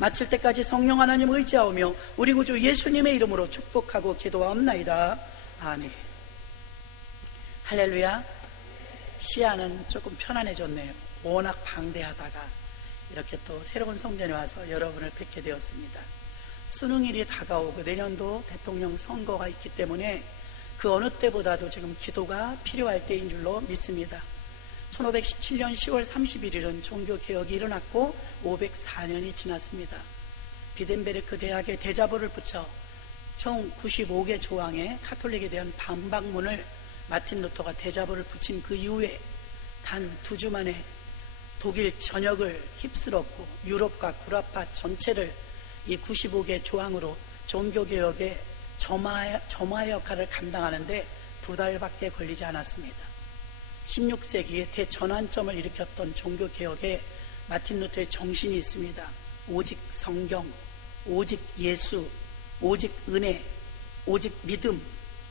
마칠 때까지 성령 하나님 의지하오며 우리 구주 예수님의 이름으로 축복하고 기도하옵나이다. 아멘. 할렐루야. 시야는 조금 편안해졌네요. 워낙 방대하다가 이렇게 또 새로운 성전에 와서 여러분을 뵙게 되었습니다. 수능일이 다가오고 내년도 대통령 선거가 있기 때문에 그 어느 때보다도 지금 기도가 필요할 때인 줄로 믿습니다. 1517년 10월 31일은 종교개혁이 일어났고 504년이 지났습니다. 비덴베르크 대학의 대자보를 붙여 총 95개 조항의 카톨릭에 대한 반박문을 마틴 루터가 대자보를 붙인 그 이후에 단 2주 만에 독일 전역을 휩쓸었고 유럽과 구라파 전체를 이 95개 조항으로 종교개혁의 점화 역할을 감당하는데 2달밖에 걸리지 않았습니다. 16세기에 대전환점을 일으켰던 종교개혁에 마틴 루터의 정신이 있습니다. 오직 성경, 오직 예수, 오직 은혜, 오직 믿음,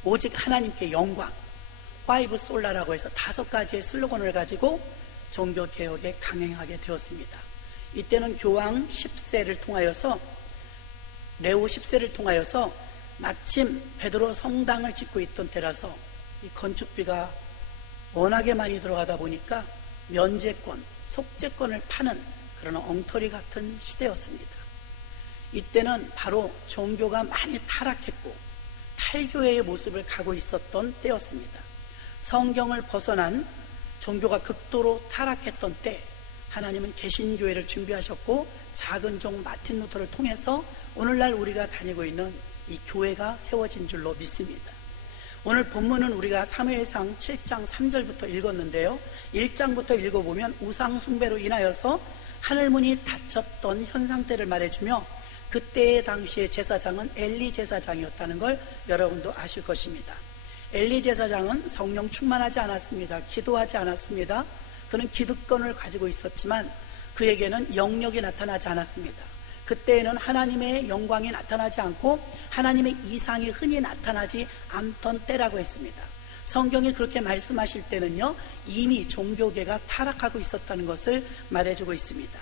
오직 하나님께 영광, 파이브 솔라라고 해서 5가지의 슬로건을 가지고 종교개혁에 강행하게 되었습니다. 이때는 교황 10세를 통하여서 레오 10세를 통하여서 마침 베드로 성당을 짓고 있던 때라서 이 건축비가 워낙에 많이 들어가다 보니까 면제권, 속죄권을 파는 그런 엉터리 같은 시대였습니다. 이때는 바로 종교가 많이 타락했고 탈교회의 모습을 가고 있었던 때였습니다. 성경을 벗어난 종교가 극도로 타락했던 때 하나님은 개신교회를 준비하셨고 작은 종 마틴 루터를 통해서 오늘날 우리가 다니고 있는 이 교회가 세워진 줄로 믿습니다. 오늘 본문은 우리가 사무엘상 7장 3절부터 읽었는데요, 1장부터 읽어보면 우상 숭배로 인하여서 하늘문이 닫혔던 현 상태를 말해주며 그때의 당시의 제사장은 엘리 제사장이었다는 걸 여러분도 아실 것입니다. 엘리 제사장은 성령 충만하지 않았습니다. 기도하지 않았습니다. 그는 기득권을 가지고 있었지만 그에게는 영역이 나타나지 않았습니다. 그때에는 하나님의 영광이 나타나지 않고 하나님의 이상이 흔히 나타나지 않던 때라고 했습니다. 성경이 그렇게 말씀하실 때는요, 이미 종교계가 타락하고 있었다는 것을 말해주고 있습니다.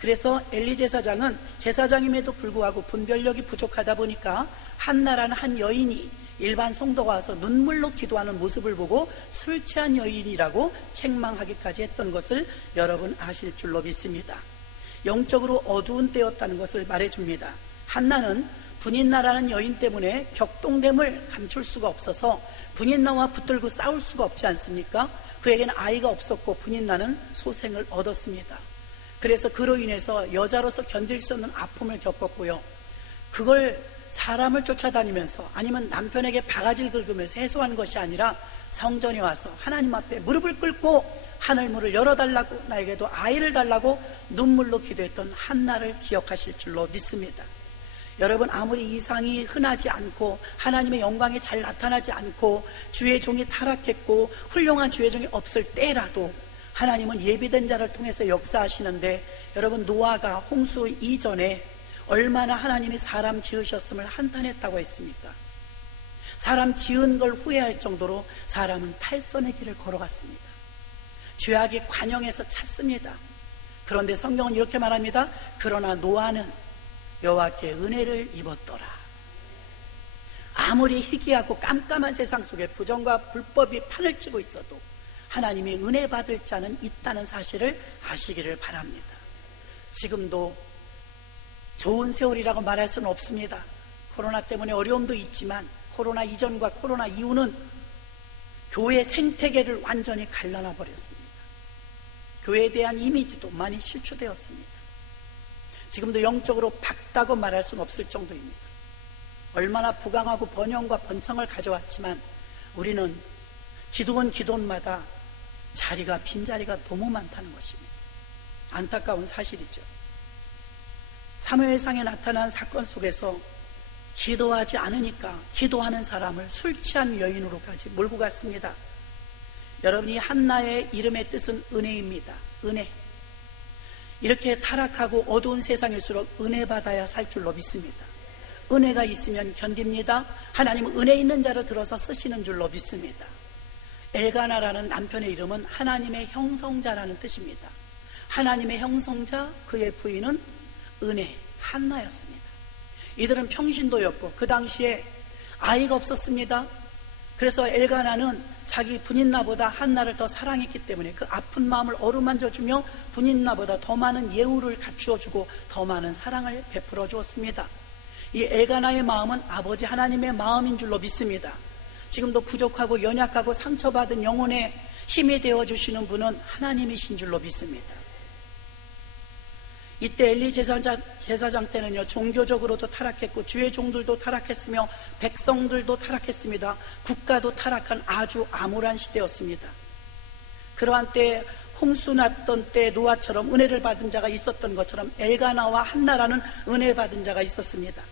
그래서 엘리 제사장은 제사장임에도 불구하고 분별력이 부족하다 보니까 한나라는 한 여인이 일반 성도가 와서 눈물로 기도하는 모습을 보고 술 취한 여인이라고 책망하기까지 했던 것을 여러분 아실 줄로 믿습니다. 영적으로 어두운 때였다는 것을 말해줍니다. 한나는 분인나라는 여인 때문에 격동됨을 감출 수가 없어서 분인나와 붙들고 싸울 수가 없지 않습니까? 그에게는 아이가 없었고 분인나는 소생을 얻었습니다. 그래서 그로 인해서 여자로서 견딜 수 없는 아픔을 겪었고요, 그걸 사람을 쫓아다니면서 아니면 남편에게 바가지를 긁으면서 해소한 것이 아니라 성전에 와서 하나님 앞에 무릎을 꿇고 하늘문을 열어달라고, 나에게도 아이를 달라고 눈물로 기도했던 한나를 기억하실 줄로 믿습니다. 여러분, 아무리 이상이 흔하지 않고 하나님의 영광이 잘 나타나지 않고 주의 종이 타락했고 훌륭한 주의 종이 없을 때라도 하나님은 예비된 자를 통해서 역사하시는데, 여러분, 노아가 홍수 이전에 얼마나 하나님이 사람 지으셨음을 한탄했다고 했습니까? 사람 지은 걸 후회할 정도로 사람은 탈선의 길을 걸어갔습니다. 죄악이 관영에서 찼습니다. 그런데 성경은 이렇게 말합니다. 그러나 노아는 여호와께 은혜를 입었더라. 아무리 희귀하고 깜깜한 세상 속에 부정과 불법이 판을 치고 있어도 하나님이 은혜 받을 자는 있다는 사실을 아시기를 바랍니다. 지금도 좋은 세월이라고 말할 수는 없습니다. 코로나 때문에 어려움도 있지만 코로나 이전과 코로나 이후는 교회 생태계를 완전히 갈라놔 버렸습니다. 교회에 대한 이미지도 많이 실추되었습니다. 지금도 영적으로 밝다고 말할 수는 없을 정도입니다. 얼마나 부강하고 번영과 번창을 가져왔지만 우리는 기도원마다 빈자리가 너무 많다는 것입니다. 안타까운 사실이죠. 사무엘상에 나타난 사건 속에서 기도하지 않으니까 기도하는 사람을 술 취한 여인으로까지 몰고 갔습니다. 여러분이 한나의 이름의 뜻은 은혜입니다. 은혜. 이렇게 타락하고 어두운 세상일수록 은혜 받아야 살 줄로 믿습니다. 은혜가 있으면 견딥니다. 하나님은 은혜 있는 자를 들어서 쓰시는 줄로 믿습니다. 엘가나라는 남편의 이름은 하나님의 형성자라는 뜻입니다. 하나님의 형성자, 그의 부인은 은혜, 한나였습니다. 이들은 평신도였고 그 당시에 아이가 없었습니다. 그래서 엘가나는 자기 분인나보다 한나를 더 사랑했기 때문에 그 아픈 마음을 어루만져주며 분인나보다 더 많은 예우를 갖추어주고 더 많은 사랑을 베풀어 주었습니다. 이 엘가나의 마음은 아버지 하나님의 마음인 줄로 믿습니다. 지금도 부족하고 연약하고 상처받은 영혼에 힘이 되어주시는 분은 하나님이신 줄로 믿습니다. 이때 엘리 제사장 때는요, 종교적으로도 타락했고 주의 종들도 타락했으며 백성들도 타락했습니다. 국가도 타락한 아주 암울한 시대였습니다. 그러한 때에 홍수 났던 때 노아처럼 은혜를 받은 자가 있었던 것처럼 엘가나와 한나라는 은혜 받은 자가 있었습니다.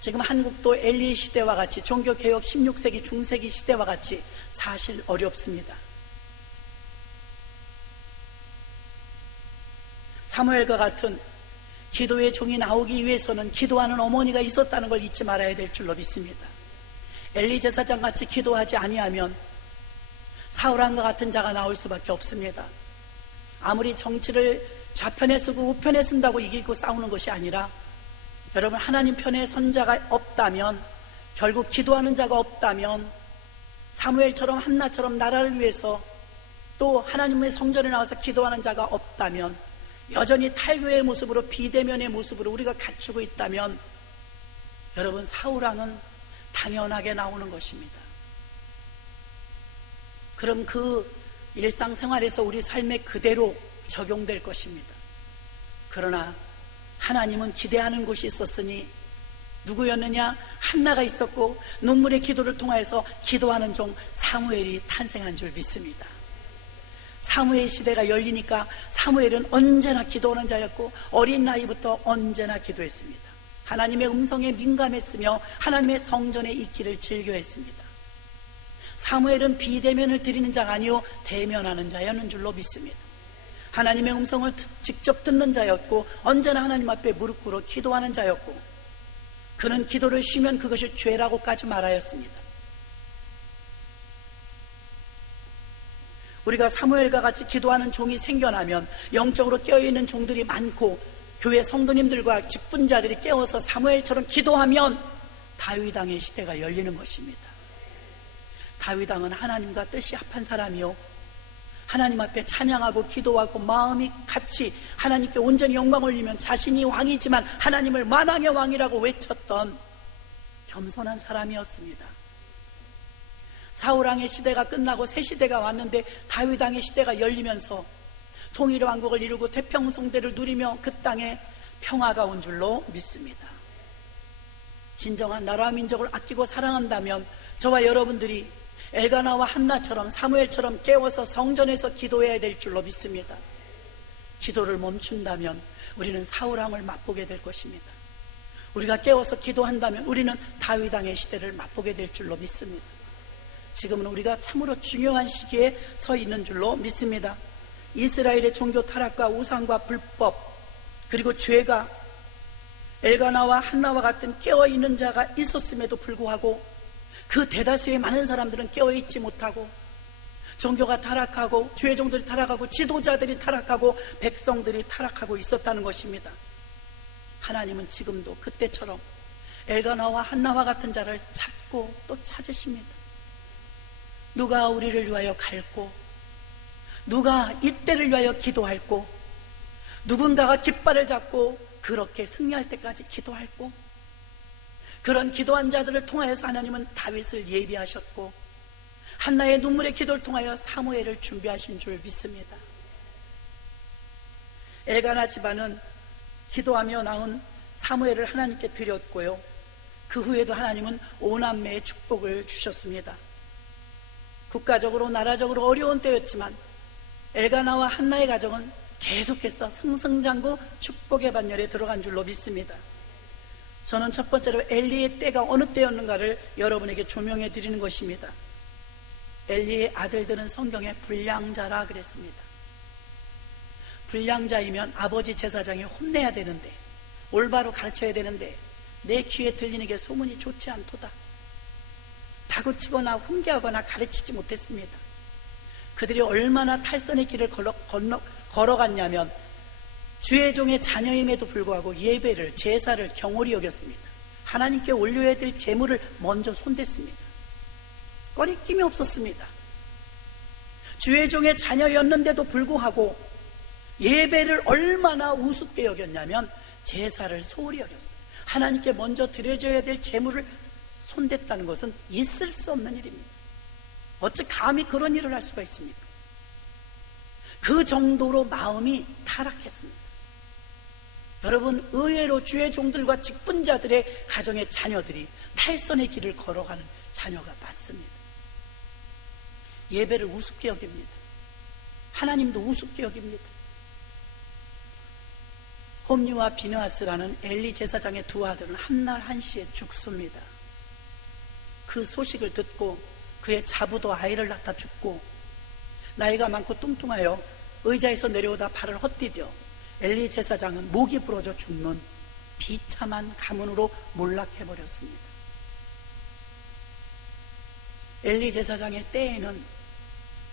지금 한국도 엘리 시대와 같이 종교개혁 16세기 중세기 시대와 같이 사실 어렵습니다. 사무엘과 같은 기도의 종이 나오기 위해서는 기도하는 어머니가 있었다는 걸 잊지 말아야 될 줄로 믿습니다. 엘리 제사장 같이 기도하지 아니하면 사울왕과 같은 자가 나올 수밖에 없습니다. 아무리 정치를 좌편에 쓰고 우편에 쓴다고 이기고 싸우는 것이 아니라 여러분, 하나님 편에 선 자가 없다면, 결국 기도하는 자가 없다면, 사무엘처럼 한나처럼 나라를 위해서 또 하나님의 성전에 나와서 기도하는 자가 없다면, 여전히 탈교의 모습으로 비대면의 모습으로 우리가 갖추고 있다면 여러분, 사울왕은 당연하게 나오는 것입니다. 그럼 그 일상생활에서 우리 삶에 그대로 적용될 것입니다. 그러나 하나님은 기대하는 곳이 있었으니 누구였느냐? 한나가 있었고 눈물의 기도를 통하여서 기도하는 종 사무엘이 탄생한 줄 믿습니다. 사무엘 시대가 열리니까 사무엘은 언제나 기도하는 자였고 어린 나이부터 언제나 기도했습니다. 하나님의 음성에 민감했으며 하나님의 성전에 있기를 즐겨했습니다. 사무엘은 비대면을 드리는 자가 아니요 대면하는 자였는 줄로 믿습니다. 하나님의 음성을 직접 듣는 자였고 언제나 하나님 앞에 무릎 꿇어 기도하는 자였고 그는 기도를 쉬면 그것이 죄라고까지 말하였습니다. 우리가 사무엘과 같이 기도하는 종이 생겨나면 영적으로 깨어있는 종들이 많고 교회 성도님들과 직분자들이 깨어서 사무엘처럼 기도하면 다윗 왕의 시대가 열리는 것입니다. 다윗 왕은 하나님과 뜻이 합한 사람이요 하나님 앞에 찬양하고 기도하고 마음이 같이 하나님께 온전히 영광을 올리면 자신이 왕이지만 하나님을 만왕의 왕이라고 외쳤던 겸손한 사람이었습니다. 사울왕의 시대가 끝나고 새 시대가 왔는데 다윗 왕의 시대가 열리면서 통일의 왕국을 이루고 태평성대를 누리며 그 땅에 평화가 온 줄로 믿습니다. 진정한 나라와 민족을 아끼고 사랑한다면 저와 여러분들이 엘가나와 한나처럼 사무엘처럼 깨워서 성전에서 기도해야 될 줄로 믿습니다. 기도를 멈춘다면 우리는 사울왕을 맛보게 될 것입니다. 우리가 깨워서 기도한다면 우리는 다윗 왕의 시대를 맛보게 될 줄로 믿습니다. 지금은 우리가 참으로 중요한 시기에 서 있는 줄로 믿습니다. 이스라엘의 종교 타락과 우상과 불법 그리고 죄가 엘가나와 한나와 같은 깨어있는 자가 있었음에도 불구하고 그 대다수의 많은 사람들은 깨어있지 못하고 종교가 타락하고 주의 종들이 타락하고 지도자들이 타락하고 백성들이 타락하고 있었다는 것입니다. 하나님은 지금도 그때처럼 엘가나와 한나와 같은 자를 찾고 또 찾으십니다. 누가 우리를 위하여 갈고 누가 이때를 위하여 기도할고 누군가가 깃발을 잡고 그렇게 승리할 때까지 기도할고 그런 기도한 자들을 통하여서 하나님은 다윗을 예비하셨고 한나의 눈물의 기도를 통하여 사무엘을 준비하신 줄 믿습니다. 엘가나 집안은 기도하며 낳은 사무엘을 하나님께 드렸고요 그 후에도 하나님은 오남매의 축복을 주셨습니다. 국가적으로 나라적으로 어려운 때였지만 엘가나와 한나의 가정은 계속해서 승승장구 축복의 반열에 들어간 줄로 믿습니다. 저는 첫 번째로 엘리의 때가 어느 때였는가를 여러분에게 조명해 드리는 것입니다. 엘리의 아들들은 성경에 불량자라 그랬습니다. 불량자이면 아버지 제사장이 혼내야 되는데 올바로 가르쳐야 되는데 내 귀에 들리는 게 소문이 좋지 않도다. 다그치거나 훈계하거나 가르치지 못했습니다. 그들이 얼마나 탈선의 길을 걸어갔냐면 주의 종의 자녀임에도 불구하고 예배를, 제사를 경홀히 여겼습니다. 하나님께 올려야 될 제물을 먼저 손댔습니다. 꺼리낌이 없었습니다. 주의 종의 자녀였는데도 불구하고 예배를 얼마나 우습게 여겼냐면 제사를 소홀히 여겼어요. 하나님께 먼저 드려져야 될 제물을 손댔다는 것은 있을 수 없는 일입니다. 어찌 감히 그런 일을 할 수가 있습니까? 그 정도로 마음이 타락했습니다. 여러분, 의외로 주의 종들과 직분자들의 가정의 자녀들이 탈선의 길을 걸어가는 자녀가 많습니다. 예배를 우습게 여깁니다. 하나님도 우습게 여깁니다. 홈리와 비느하스라는 엘리 제사장의 두 아들은 한날 한시에 죽습니다. 그 소식을 듣고 그의 자부도 아이를 낳다 죽고, 나이가 많고 뚱뚱하여 의자에서 내려오다 발을 헛디뎌 엘리 제사장은 목이 부러져 죽는 비참한 가문으로 몰락해버렸습니다. 엘리 제사장의 때에는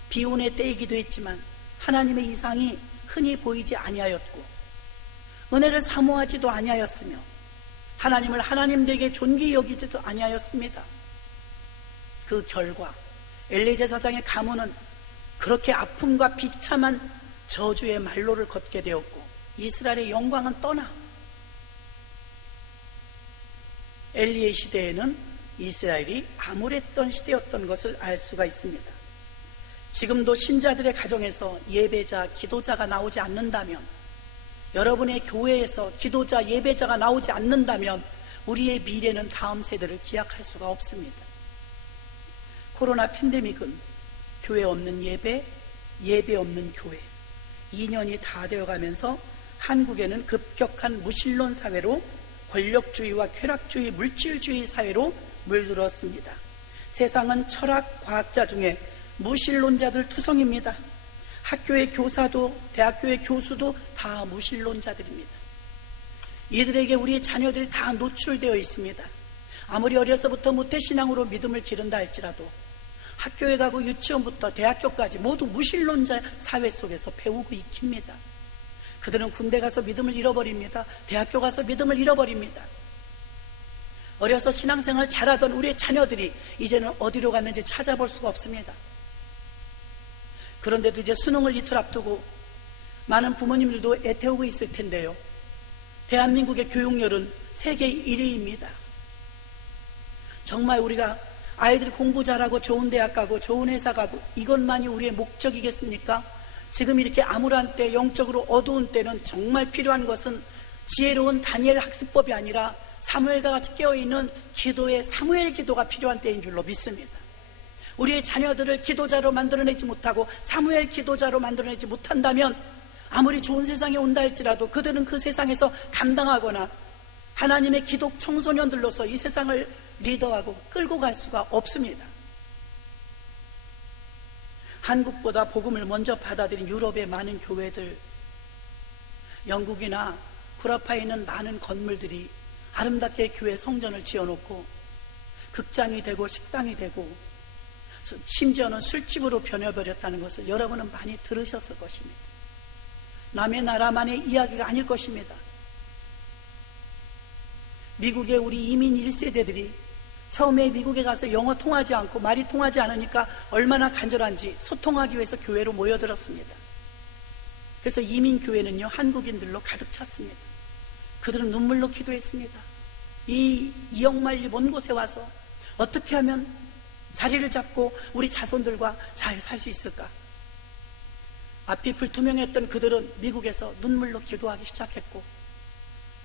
비운의 때이기도 했지만 하나님의 이상이 흔히 보이지 아니하였고 은혜를 사모하지도 아니하였으며 하나님을 하나님 되게 존귀히 여기지도 아니하였습니다. 그 결과 엘리 제사장의 가문은 그렇게 아픔과 비참한 저주의 말로를 걷게 되었고 이스라엘의 영광은 떠나 엘리의 시대에는 이스라엘이 암울했던 시대였던 것을 알 수가 있습니다. 지금도 신자들의 가정에서 예배자, 기도자가 나오지 않는다면, 여러분의 교회에서 기도자, 예배자가 나오지 않는다면 우리의 미래는 다음 세대를 기약할 수가 없습니다. 코로나 팬데믹은 교회 없는 예배, 예배 없는 교회, 2년이 다 되어가면서 한국에는 급격한 무신론 사회로, 권력주의와 쾌락주의, 물질주의 사회로 물들었습니다. 세상은 철학, 과학자 중에 무신론자들 투성입니다. 학교의 교사도, 대학교의 교수도 다 무신론자들입니다. 이들에게 우리 자녀들이 다 노출되어 있습니다. 아무리 어려서부터 모태신앙으로 믿음을 기른다 할지라도 학교에 가고 유치원부터 대학교까지 모두 무신론자 사회 속에서 배우고 익힙니다. 그들은 군대 가서 믿음을 잃어버립니다. 대학교 가서 믿음을 잃어버립니다. 어려서 신앙생활 잘하던 우리의 자녀들이 이제는 어디로 갔는지 찾아볼 수가 없습니다. 그런데도 이제 수능을 이틀 앞두고 많은 부모님들도 애태우고 있을 텐데요, 대한민국의 교육열은 세계 1위입니다. 정말 우리가 아이들이 공부 잘하고 좋은 대학 가고 좋은 회사 가고 이것만이 우리의 목적이겠습니까? 지금 이렇게 암울한 때, 영적으로 어두운 때는 정말 필요한 것은 지혜로운 다니엘 학습법이 아니라 사무엘과 같이 깨어있는 기도의 사무엘 기도가 필요한 때인 줄로 믿습니다. 우리의 자녀들을 기도자로 만들어내지 못하고 사무엘 기도자로 만들어내지 못한다면 아무리 좋은 세상에 온다 할지라도 그들은 그 세상에서 감당하거나 하나님의 기독 청소년들로서 이 세상을 리더하고 끌고 갈 수가 없습니다. 한국보다 복음을 먼저 받아들인 유럽의 많은 교회들, 영국이나 구라파에 있는 많은 건물들이 아름답게 교회 성전을 지어놓고 극장이 되고 식당이 되고 심지어는 술집으로 변해버렸다는 것을 여러분은 많이 들으셨을 것입니다. 남의 나라만의 이야기가 아닐 것입니다. 미국의 우리 이민 1세대들이 처음에 미국에 가서 영어 통하지 않고 말이 통하지 않으니까 얼마나 간절한지 소통하기 위해서 교회로 모여들었습니다. 그래서 이민교회는요, 한국인들로 가득 찼습니다. 그들은 눈물로 기도했습니다. 이 이역만리 먼 곳에 와서 어떻게 하면 자리를 잡고 우리 자손들과 잘 살 수 있을까? 앞이 불투명했던 그들은 미국에서 눈물로 기도하기 시작했고,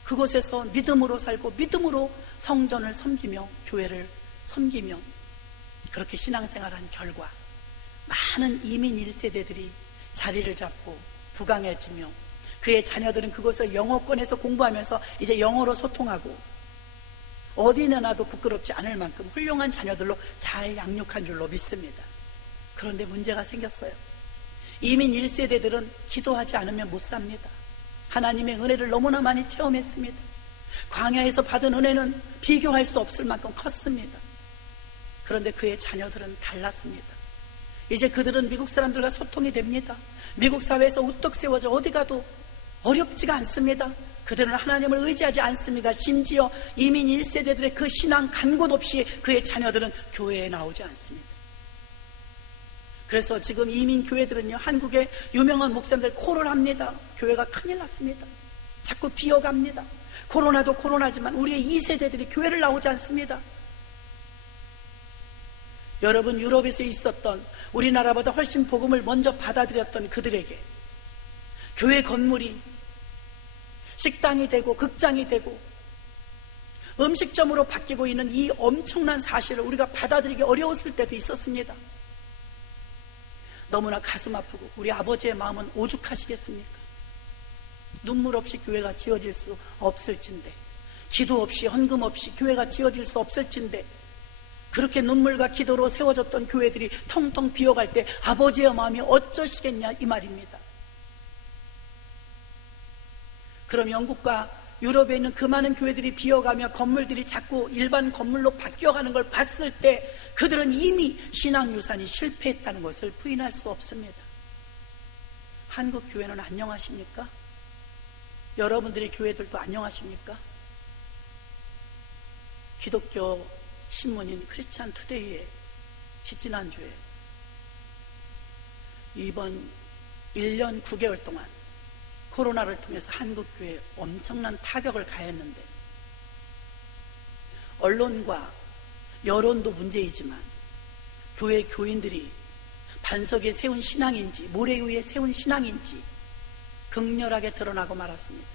그곳에서 믿음으로 살고 믿음으로 성전을 섬기며 교회를 섬기며 그렇게 신앙생활한 결과 많은 이민 1세대들이 자리를 잡고 부강해지며 그의 자녀들은 그곳을 영어권에서 공부하면서 이제 영어로 소통하고 어디 내놔도 부끄럽지 않을 만큼 훌륭한 자녀들로 잘 양육한 줄로 믿습니다. 그런데 문제가 생겼어요. 이민 1세대들은 기도하지 않으면 못 삽니다. 하나님의 은혜를 너무나 많이 체험했습니다. 광야에서 받은 은혜는 비교할 수 없을 만큼 컸습니다. 그런데 그의 자녀들은 달랐습니다. 이제 그들은 미국 사람들과 소통이 됩니다. 미국 사회에서 우뚝 세워져 어디 가도 어렵지가 않습니다. 그들은 하나님을 의지하지 않습니다. 심지어 이민 1세대들의 그 신앙 간곳 없이 그의 자녀들은 교회에 나오지 않습니다. 그래서 지금 이민 교회들은요, 한국의 유명한 목사님들 콜을 합니다. 교회가 큰일 났습니다. 자꾸 비어갑니다. 코로나도 코로나지만 우리의 2세대들이 교회를 나오지 않습니다. 여러분, 유럽에서 있었던, 우리나라보다 훨씬 복음을 먼저 받아들였던 그들에게 교회 건물이 식당이 되고 극장이 되고 음식점으로 바뀌고 있는 이 엄청난 사실을 우리가 받아들이기 어려웠을 때도 있었습니다. 너무나 가슴 아프고 우리 아버지의 마음은 오죽하시겠습니까? 눈물 없이 교회가 지어질 수 없을진데, 기도 없이 헌금 없이 교회가 지어질 수 없을진데, 그렇게 눈물과 기도로 세워졌던 교회들이 텅텅 비어갈 때 아버지의 마음이 어쩌시겠냐 이 말입니다. 그럼 영국과 유럽에 있는 그 많은 교회들이 비어가며 건물들이 자꾸 일반 건물로 바뀌어가는 걸 봤을 때 그들은 이미 신앙유산이 실패했다는 것을 부인할 수 없습니다. 한국 교회는 안녕하십니까? 여러분들의 교회들도 안녕하십니까? 기독교 신문인 크리스찬 투데이에 지지난주에 이번 1년 9개월 동안 코로나를 통해서 한국교회에 엄청난 타격을 가했는데, 언론과 여론도 문제이지만 교회 교인들이 반석에 세운 신앙인지 모래 위에 세운 신앙인지 극렬하게 드러나고 말았습니다.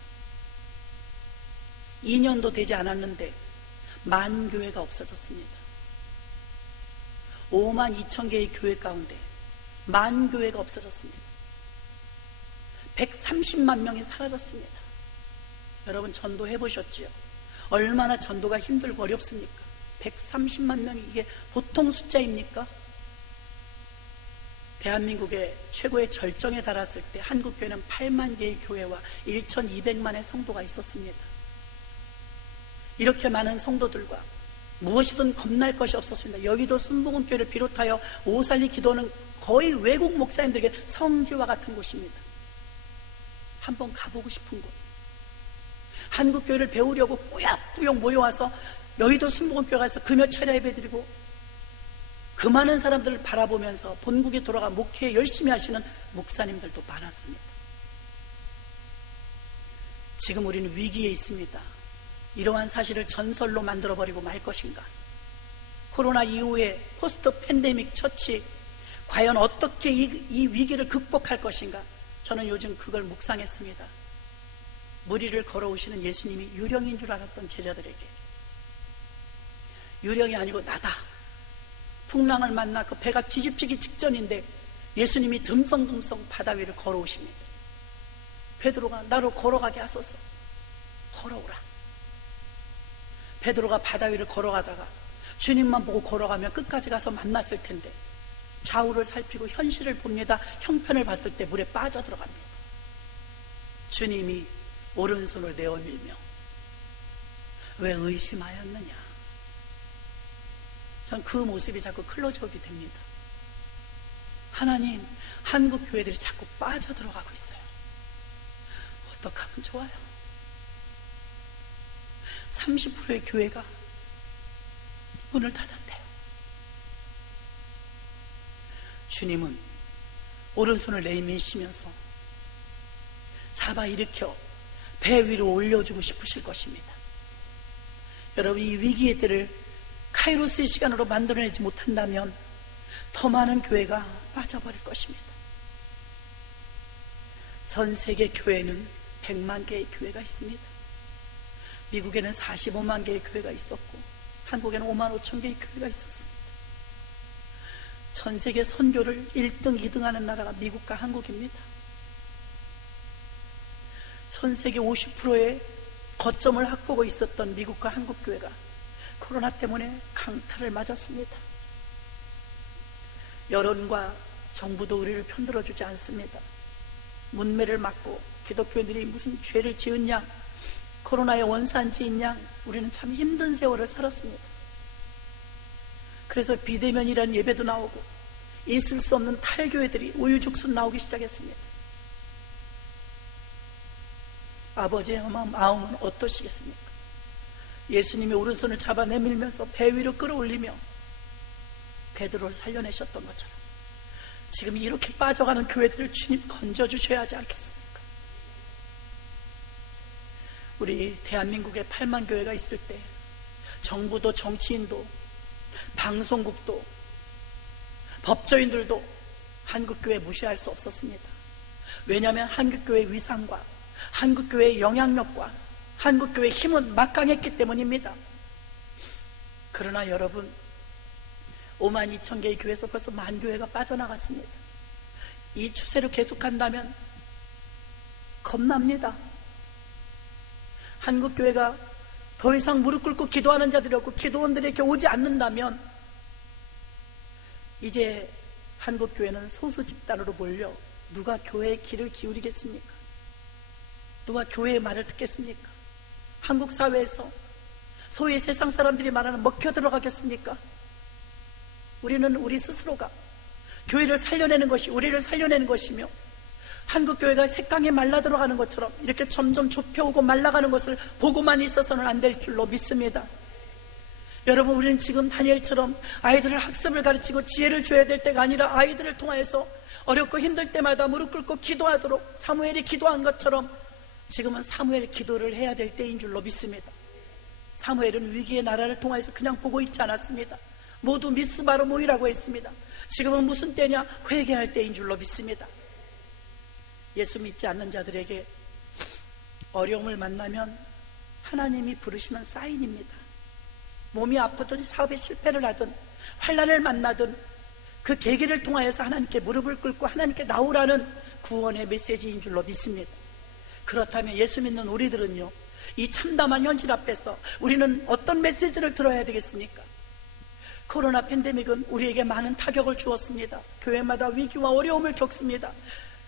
2년도 되지 않았는데 만 교회가 없어졌습니다. 5만 2천 개의 교회 가운데 만 교회가 없어졌습니다. 130만 명이 사라졌습니다. 여러분, 전도 해보셨지요? 얼마나 전도가 힘들고 어렵습니까? 130만 명이 이게 보통 숫자입니까? 대한민국의 최고의 절정에 달했을 때 한국교회는 8만 개의 교회와 1,200만의 성도가 있었습니다. 이렇게 많은 성도들과 무엇이든 겁날 것이 없었습니다. 여의도 순복음교회를 비롯하여 오살리 기도는 거의 외국 목사님들에게 성지와 같은 곳입니다. 한번 가보고 싶은 곳. 한국교회를 배우려고 꾸역꾸역 모여와서 여의도 순복음교회 가서 금요 철야 예배드리고 그 많은 사람들을 바라보면서 본국에 돌아가 목회 열심히 하시는 목사님들도 많았습니다. 지금 우리는 위기에 있습니다. 이러한 사실을 전설로 만들어버리고 말 것인가? 코로나 이후에 포스트 팬데믹 처치, 과연 어떻게 이 위기를 극복할 것인가? 저는 요즘 그걸 묵상했습니다. 무리를 걸어오시는 예수님이 유령인 줄 알았던 제자들에게, 유령이 아니고 나다, 풍랑을 만나 그 배가 뒤집히기 직전인데 예수님이 듬성듬성 바다 위를 걸어오십니다. 베드로가 나로 걸어가게 하소서. 걸어오라. 베드로가 바다 위를 걸어가다가 주님만 보고 걸어가면 끝까지 가서 만났을 텐데 좌우를 살피고 현실을 봅니다. 형편을 봤을 때 물에 빠져들어갑니다. 주님이 오른손을 내어밀며 왜 의심하였느냐? 전 그 모습이 자꾸 클로즈업이 됩니다. 하나님, 한국 교회들이 자꾸 빠져들어가고 있어요. 어떻게 하면 좋아요? 30%의 교회가 문을 닫았대요. 주님은 오른손을 내미시면서 잡아 일으켜 배 위로 올려주고 싶으실 것입니다. 여러분, 이 위기의 때를 카이로스의 시간으로 만들어내지 못한다면 더 많은 교회가 빠져버릴 것입니다. 전 세계 교회는 100만 개의 교회가 있습니다. 미국에는 45만 개의 교회가 있었고 한국에는 5만 5천 개의 교회가 있었습니다. 전 세계 선교를 1등, 2등 하는 나라가 미국과 한국입니다. 전 세계 50%의 거점을 확보하고 있었던 미국과 한국 교회가 코로나 때문에 강타를 맞았습니다. 여론과 정부도 우리를 편들어주지 않습니다. 문매를 맞고 기독교인들이 무슨 죄를 지은 양, 코로나의 원산지인 양 우리는 참 힘든 세월을 살았습니다. 그래서 비대면이라는 예배도 나오고 있을 수 없는 탈교회들이 우유죽순 나오기 시작했습니다. 아버지의 마음은 어떠시겠습니까? 예수님이 오른손을 잡아 내밀면서 배 위로 끌어올리며 베드로를 살려내셨던 것처럼 지금 이렇게 빠져가는 교회들을 주님 건져주셔야 하지 않겠습니까? 우리 대한민국에 8만 교회가 있을 때 정부도 정치인도 방송국도 법조인들도 한국교회 무시할 수 없었습니다. 왜냐하면 한국교회의 위상과 한국교회의 영향력과 한국교회의 힘은 막강했기 때문입니다. 그러나 여러분, 5만 2천 개의 교회에서 벌써 1만 교회가 빠져나갔습니다. 이 추세로 계속한다면 겁납니다. 한국교회가 더 이상 무릎 꿇고 기도하는 자들이 없고 기도원들에게 오지 않는다면 이제 한국교회는 소수 집단으로 몰려 누가 교회의 귀를 기울이겠습니까? 누가 교회의 말을 듣겠습니까? 한국 사회에서 소위 세상 사람들이 말하는 먹혀 들어가겠습니까? 우리는 우리 스스로가 교회를 살려내는 것이 우리를 살려내는 것이며 한국교회가 색강에 말라 들어가는 것처럼 이렇게 점점 좁혀오고 말라가는 것을 보고만 있어서는 안 될 줄로 믿습니다. 여러분, 우리는 지금 다니엘처럼 아이들을 학습을 가르치고 지혜를 줘야 될 때가 아니라 아이들을 통해서 어렵고 힘들 때마다 무릎 꿇고 기도하도록 사무엘이 기도한 것처럼 지금은 사무엘 기도를 해야 될 때인 줄로 믿습니다. 사무엘은 위기의 나라를 통해서 그냥 보고 있지 않았습니다. 모두 미스바로 모이라고 했습니다. 지금은 무슨 때냐? 회개할 때인 줄로 믿습니다. 예수 믿지 않는 자들에게 어려움을 만나면 하나님이 부르시는 사인입니다. 몸이 아프든 사업에 실패를 하든 환난을 만나든 그 계기를 통하여서 하나님께 무릎을 꿇고 하나님께 나오라는 구원의 메시지인 줄로 믿습니다. 그렇다면 예수 믿는 우리들은요, 이 참담한 현실 앞에서 우리는 어떤 메시지를 들어야 되겠습니까? 코로나 팬데믹은 우리에게 많은 타격을 주었습니다. 교회마다 위기와 어려움을 겪습니다.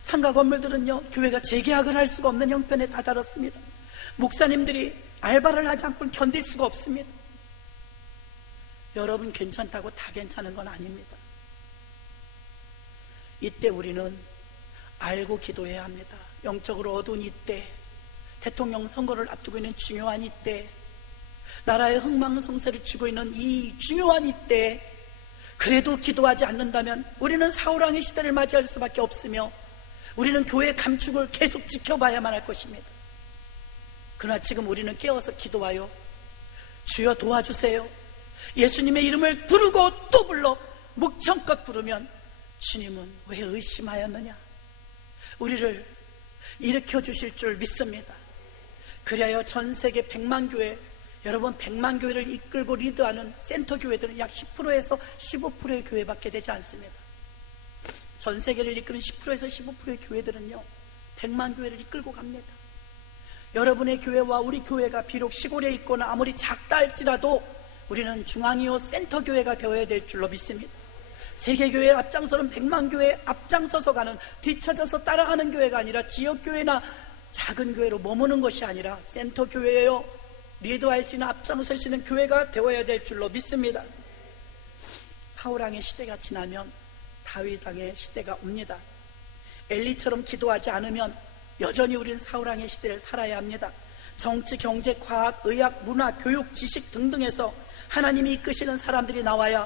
상가 건물들은요, 교회가 재계약을 할 수가 없는 형편에 다다랐습니다. 목사님들이 알바를 하지 않고는 견딜 수가 없습니다. 여러분, 괜찮다고 다 괜찮은 건 아닙니다. 이때 우리는 알고 기도해야 합니다. 영적으로 어두운 이때, 대통령 선거를 앞두고 있는 중요한 이때, 나라의 흥망성쇠를 쥐고 있는 이 중요한 이때 그래도 기도하지 않는다면 우리는 사울왕의 시대를 맞이할 수밖에 없으며 우리는 교회의 감축을 계속 지켜봐야만 할 것입니다. 그러나 지금 우리는 깨어서 기도하여 주여 도와주세요, 예수님의 이름을 부르고 또 불러 목청껏 부르면 주님은 왜 의심하였느냐, 우리를 일으켜 주실 줄 믿습니다. 그리하여 전 세계 100만 교회, 여러분 100만 교회를 이끌고 리드하는 센터 교회들은 약 10%에서 15%의 교회밖에 되지 않습니다. 전 세계를 이끄는 10%에서 15%의 교회들은요 100만 교회를 이끌고 갑니다. 여러분의 교회와 우리 교회가 비록 시골에 있거나 아무리 작다 할지라도 우리는 중앙이요 센터 교회가 되어야 될 줄로 믿습니다. 세계교회의 앞장서는 100만 교회에 앞장서서 가는, 뒤쳐져서 따라가는 교회가 아니라 지역교회나 작은 교회로 머무는 것이 아니라 센터 교회예요, 리더할 수 있는, 앞장설 수 있는 교회가 되어야 될 줄로 믿습니다. 사울왕의 시대가 지나면 다윗왕의 시대가 옵니다. 엘리처럼 기도하지 않으면 여전히 우린 사울왕의 시대를 살아야 합니다. 정치, 경제, 과학, 의학, 문화, 교육, 지식 등등에서 하나님이 이끄시는 사람들이 나와야,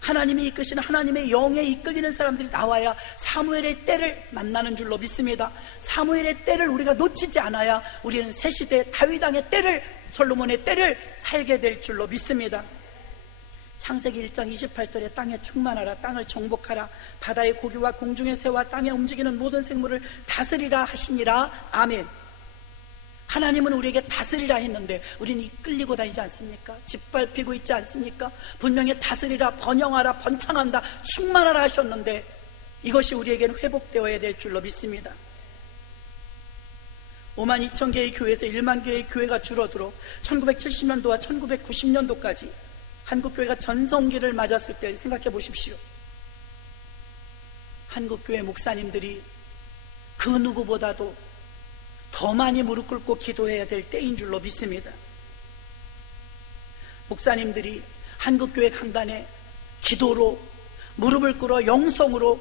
하나님이 이끄시는 하나님의 영에 이끌리는 사람들이 나와야 사무엘의 때를 만나는 줄로 믿습니다. 사무엘의 때를 우리가 놓치지 않아야 우리는 새 시대 다윗왕의 때를, 솔로몬의 때를 살게 될 줄로 믿습니다. 창세기 1장 28절에 땅에 충만하라, 땅을 정복하라, 바다의 고기와 공중의 새와 땅에 움직이는 모든 생물을 다스리라 하시니라. 아멘. 하나님은 우리에게 다스리라 했는데 우리는 이끌리고 다니지 않습니까? 짓밟히고 있지 않습니까? 분명히 다스리라, 번영하라, 번창한다, 충만하라 하셨는데 이것이 우리에게는 회복되어야 될 줄로 믿습니다. 5만 2천 개의 교회에서 1만 개의 교회가 줄어들어 1970년도와 1990년도까지 한국교회가 전성기를 맞았을 때 생각해 보십시오. 한국교회 목사님들이 그 누구보다도 더 많이 무릎 꿇고 기도해야 될 때인 줄로 믿습니다. 목사님들이 한국교회 강단에 기도로 무릎을 꿇어 영성으로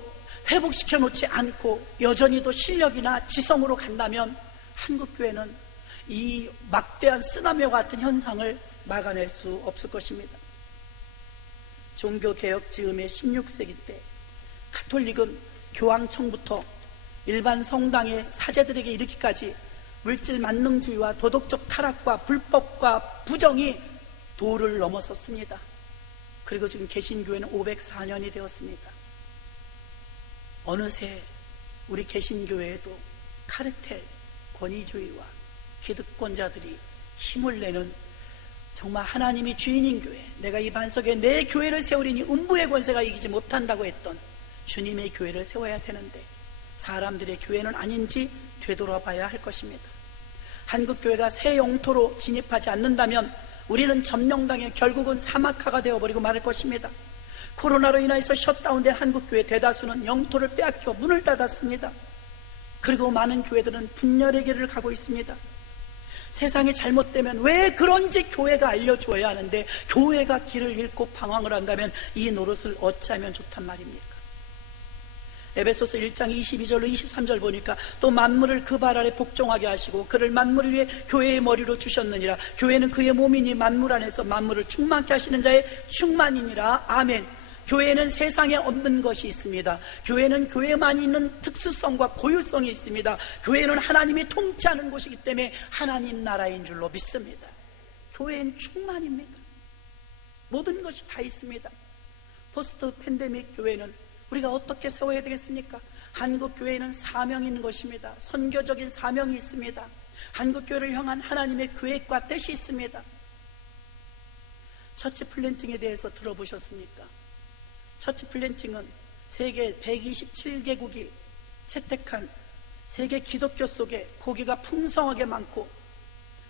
회복시켜 놓지 않고 여전히도 실력이나 지성으로 간다면 한국교회는 이 막대한 쓰나미와 같은 현상을 막아낼 수 없을 것입니다. 종교개혁 즈음의 16세기 때 가톨릭은 교황청부터 일반 성당의 사제들에게 이르기까지 물질 만능주의와 도덕적 타락과 불법과 부정이 도를 넘어섰습니다. 그리고 지금 개신교회는 504년이 되었습니다. 어느새 우리 개신교회에도 카르텔, 권위주의와 기득권자들이 힘을 내는 정말 하나님이 주인인 교회, 내가 이 반석에 내 교회를 세우리니 음부의 권세가 이기지 못한다고 했던 주님의 교회를 세워야 되는데 사람들의 교회는 아닌지 되돌아봐야 할 것입니다. 한국교회가 새 영토로 진입하지 않는다면 우리는 점령당해 결국은 사막화가 되어버리고 말을 것입니다. 코로나로 인해서 셧다운된 한국교회 대다수는 영토를 빼앗겨 문을 닫았습니다. 그리고 많은 교회들은 분열의 길을 가고 있습니다. 세상이 잘못되면 왜 그런지 교회가 알려주어야 하는데 교회가 길을 잃고 방황을 한다면 이 노릇을 어찌하면 좋단 말입니까? 에베소서 1장 22절로 23절 보니까 또 만물을 그 발 아래 복종하게 하시고 그를 만물을 위해 교회의 머리로 주셨느니라. 교회는 그의 몸이니 만물 안에서 만물을 충만케 하시는 자의 충만이니라. 아멘. 교회는 세상에 없는 것이 있습니다. 교회는 교회만 있는 특수성과 고유성이 있습니다. 교회는 하나님이 통치하는 곳이기 때문에 하나님 나라인 줄로 믿습니다. 교회는 충만입니다. 모든 것이 다 있습니다. 포스트 팬데믹 교회는 우리가 어떻게 세워야 되겠습니까? 한국 교회는 사명이 있는 것입니다. 선교적인 사명이 있습니다. 한국 교회를 향한 하나님의 계획과 뜻이 있습니다. 처치 플랜팅에 대해서 들어보셨습니까? 처치 플랜팅은 세계 127개국이 채택한 세계 기독교 속에 고기가 풍성하게 많고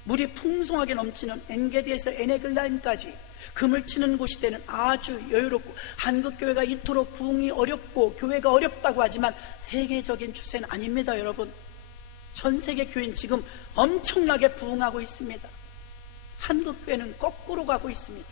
물이 풍성하게 넘치는 엔게디에서 에네글라임까지 금을 치는 곳이 되는 아주 여유롭고, 한국교회가 이토록 부흥이 어렵고 교회가 어렵다고 하지만 세계적인 추세는 아닙니다. 여러분, 전 세계 교회는 지금 엄청나게 부흥하고 있습니다. 한국교회는 거꾸로 가고 있습니다.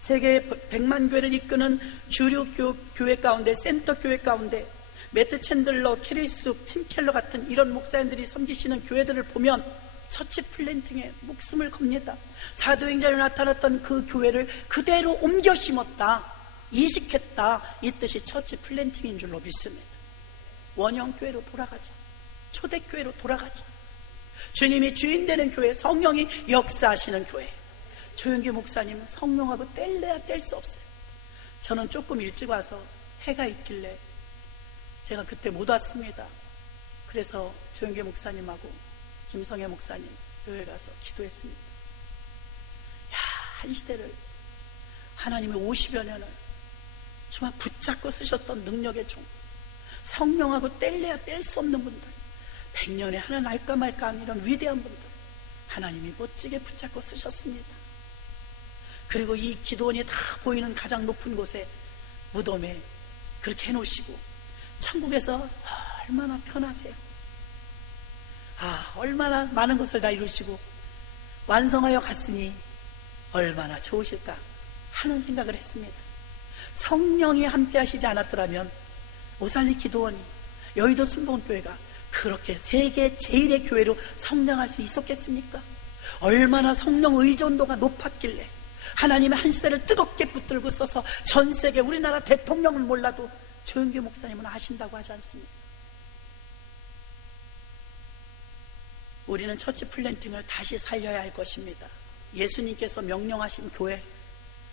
세계 100만 교회를 이끄는 주류 교회 가운데, 센터 교회 가운데 매트 챈들러, 캐리스, 팀 켈러 같은 이런 목사님들이 섬기시는 교회들을 보면 처치 플랜팅에 목숨을 겁니다. 사도행전에 나타났던 그 교회를 그대로 옮겨 심었다, 이식했다, 이 뜻이 처치 플랜팅인 줄로 믿습니다. 원형교회로 돌아가자. 초대교회로 돌아가자. 주님이 주인 되는 교회, 성령이 역사하시는 교회. 조영기 목사님은 성령하고 뗄래야 뗄 수 없어요. 저는 조금 일찍 와서 해가 있길래 제가 그때 못 왔습니다. 그래서 조영기 목사님하고 김성애 목사님 교회 가서 기도했습니다. 야, 한 시대를 하나님의 50여 년을 정말 붙잡고 쓰셨던 능력의 종, 성령하고 뗄래야 뗄 수 없는 분들, 100년에 하나 날까 말까 하는 이런 위대한 분들 하나님이 멋지게 붙잡고 쓰셨습니다. 그리고 이 기도원이 다 보이는 가장 높은 곳에 무덤에 그렇게 해놓으시고 천국에서 얼마나 편하세요. 얼마나 많은 것을 다 이루시고 완성하여 갔으니 얼마나 좋으실까 하는 생각을 했습니다. 성령이 함께 하시지 않았더라면 오살리 기도원이, 여의도 순복음교회가 그렇게 세계 제1의 교회로 성장할 수 있었겠습니까? 얼마나 성령 의존도가 높았길래 하나님의 한 시대를 뜨겁게 붙들고 써서 전 세계 우리나라 대통령을 몰라도 조영기 목사님은 아신다고 하지 않습니까? 우리는 처치 플랜팅을 다시 살려야 할 것입니다. 예수님께서 명령하신 교회,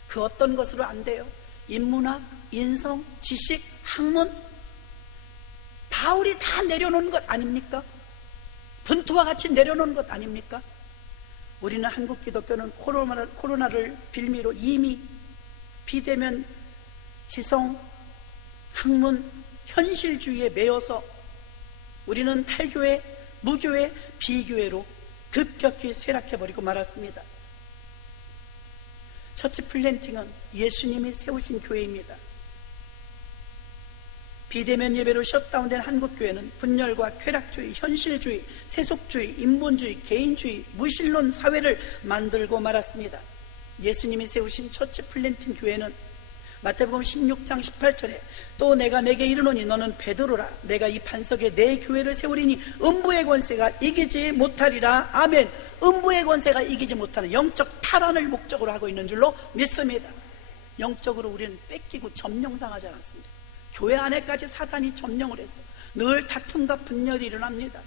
그 어떤 것으로 안 돼요. 인문학, 인성, 지식, 학문, 바울이 다 내려놓은 것 아닙니까? 분투와 같이 내려놓은 것 아닙니까? 우리는 한국 기독교는 코로나를 빌미로 이미 비대면, 지성, 학문, 현실주의에 매여서 우리는 탈교회, 무교회, 비교회로 급격히 쇠락해버리고 말았습니다. 처치 플랜팅은 예수님이 세우신 교회입니다. 비대면 예배로 셧다운된 한국교회는 분열과 쾌락주의, 현실주의, 세속주의, 인본주의, 개인주의, 무신론 사회를 만들고 말았습니다. 예수님이 세우신 처치 플랜팅 교회는 마태복음 16장 18절에 또 내가 내게 이르노니 너는 베드로라. 내가 이 반석에 내 교회를 세우리니 음부의 권세가 이기지 못하리라. 아멘. 음부의 권세가 이기지 못하는 영적 탈환을 목적으로 하고 있는 줄로 믿습니다. 영적으로 우리는 뺏기고 점령당하지 않았습니다. 교회 안에까지 사단이 점령을 했어. 늘 다툼과 분열이 일어납니다.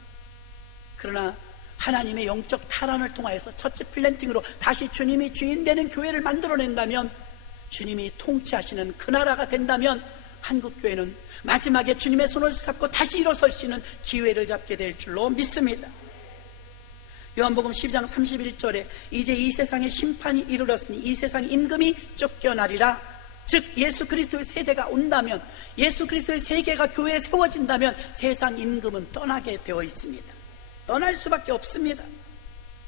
그러나 하나님의 영적 탈환을 통하여서 처치 플랜팅으로 다시 주님이 주인 되는 교회를 만들어낸다면, 주님이 통치하시는 그 나라가 된다면 한국교회는 마지막에 주님의 손을 잡고 다시 일어설 수 있는 기회를 잡게 될 줄로 믿습니다. 요한복음 12장 31절에 이제 이 세상의 심판이 이르렀으니 이 세상 임금이 쫓겨나리라. 즉 예수 그리스도의 세대가 온다면, 예수 그리스도의 세계가 교회에 세워진다면 세상 임금은 떠나게 되어 있습니다. 떠날 수밖에 없습니다.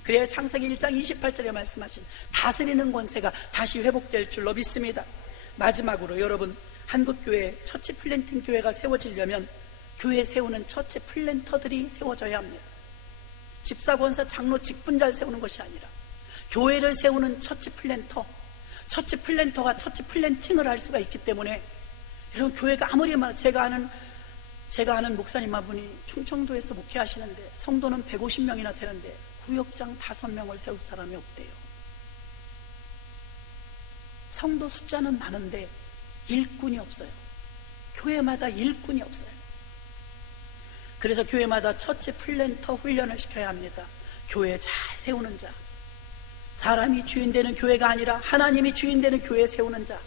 그래야 창세기 1장 28절에 말씀하신 다스리는 권세가 다시 회복될 줄로 믿습니다. 마지막으로 여러분, 한국교회 처치 플랜팅 교회가 세워지려면 교회 세우는 처치 플랜터들이 세워져야 합니다. 집사, 권사, 장로, 직분자를 세우는 것이 아니라 교회를 세우는 처치 플랜터, 처치 플랜터가 처치 플랜팅을 할 수가 있기 때문에, 여러분, 교회가 아무리 제가 아는 목사님 한 분이 충청도에서 목회하시는데 성도는 150명이나 되는데 구역장 5명을 세울 사람이 없대요. 성도 숫자는 많은데 일꾼이 없어요. 교회마다 일꾼이 없어요. 그래서 교회마다 처치 플랜터 훈련을 시켜야 합니다. 교회 잘 세우는 자, 사람이 주인 되는 교회가 아니라 하나님이 주인 되는 교회 세우는 자.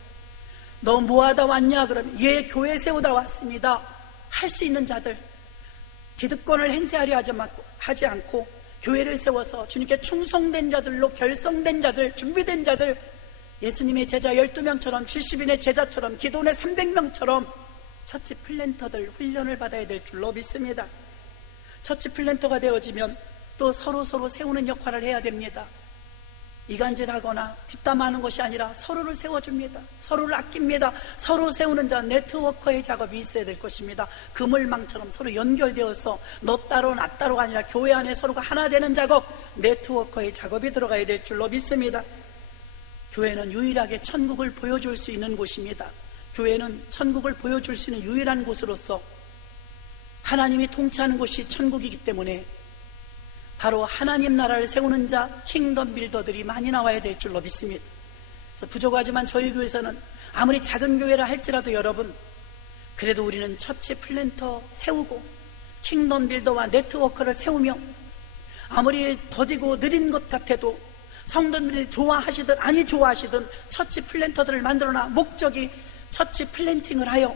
너 뭐하다 왔냐? 그러면 예, 교회 세우다 왔습니다. 할 수 있는 자들, 기득권을 행세하려 하지 않고 교회를 세워서 주님께 충성된 자들로 결성된 자들, 준비된 자들, 예수님의 제자 12명처럼 70인의 제자처럼 기도원의 300명처럼 처치 플랜터들 훈련을 받아야 될 줄로 믿습니다. 처치 플랜터가 되어지면 또 서로 세우는 역할을 해야 됩니다. 이간질하거나 뒷담화하는 것이 아니라 서로를 세워줍니다. 서로를 아낍니다. 서로 세우는 자, 네트워커의 작업이 있어야 될 것입니다. 그물망처럼 서로 연결되어서 너 따로 나 따로가 아니라 교회 안에 서로가 하나 되는 작업, 네트워커의 작업이 들어가야 될 줄로 믿습니다. 교회는 유일하게 천국을 보여줄 수 있는 곳입니다. 교회는 천국을 보여줄 수 있는 유일한 곳으로서 하나님이 통치하는 곳이 천국이기 때문에 바로 하나님 나라를 세우는 자, 킹덤 빌더들이 많이 나와야 될 줄로 믿습니다. 그래서 부족하지만 저희 교회에서는 아무리 작은 교회라 할지라도 여러분, 그래도 우리는 처치 플랜터 세우고 킹덤 빌더와 네트워크를 세우며, 아무리 더디고 느린 것 같아도 성도들이 좋아하시든 아니 좋아하시든 처치 플랜터들을 만들어놔 목적이 처치 플랜팅을 하여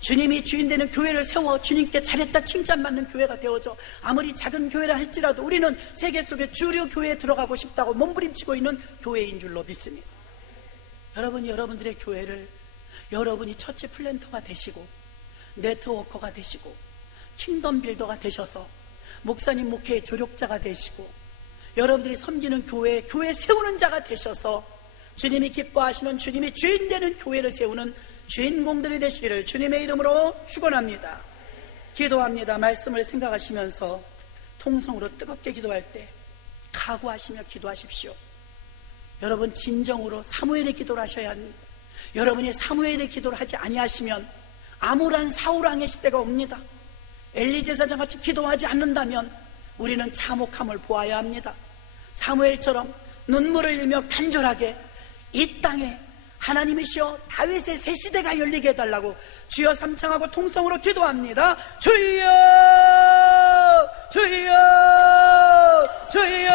주님이 주인 되는 교회를 세워 주님께 잘했다 칭찬받는 교회가 되어져, 아무리 작은 교회라 할지라도 우리는 세계 속의 주류 교회에 들어가고 싶다고 몸부림치고 있는 교회인 줄로 믿습니다. 여러분, 여러분들의 교회를 여러분이 처치 플랜터가 되시고 네트워커가 되시고 킹덤 빌더가 되셔서 목사님 목회의 조력자가 되시고 여러분들이 섬기는 교회 세우는 자가 되셔서 주님이 기뻐하시는, 주님이 주인 되는 교회를 세우는 주인공들이 되시기를 주님의 이름으로 축원합니다. 기도합니다. 말씀을 생각하시면서 통성으로 뜨겁게 기도할 때 각오하시며 기도하십시오. 여러분, 진정으로 사무엘의 기도를 하셔야 합니다. 여러분이 사무엘의 기도를 하지 아니하시면 암울한 사울왕의 시대가 옵니다. 엘리 제사장같이 기도하지 않는다면 우리는 참혹함을 보아야 합니다. 사무엘처럼 눈물을 흘리며 간절하게 이 땅에 하나님이시여 다윗의 새 시대가 열리게 해달라고 주여 삼창하고 통성으로 기도합니다. 주여 주여 주여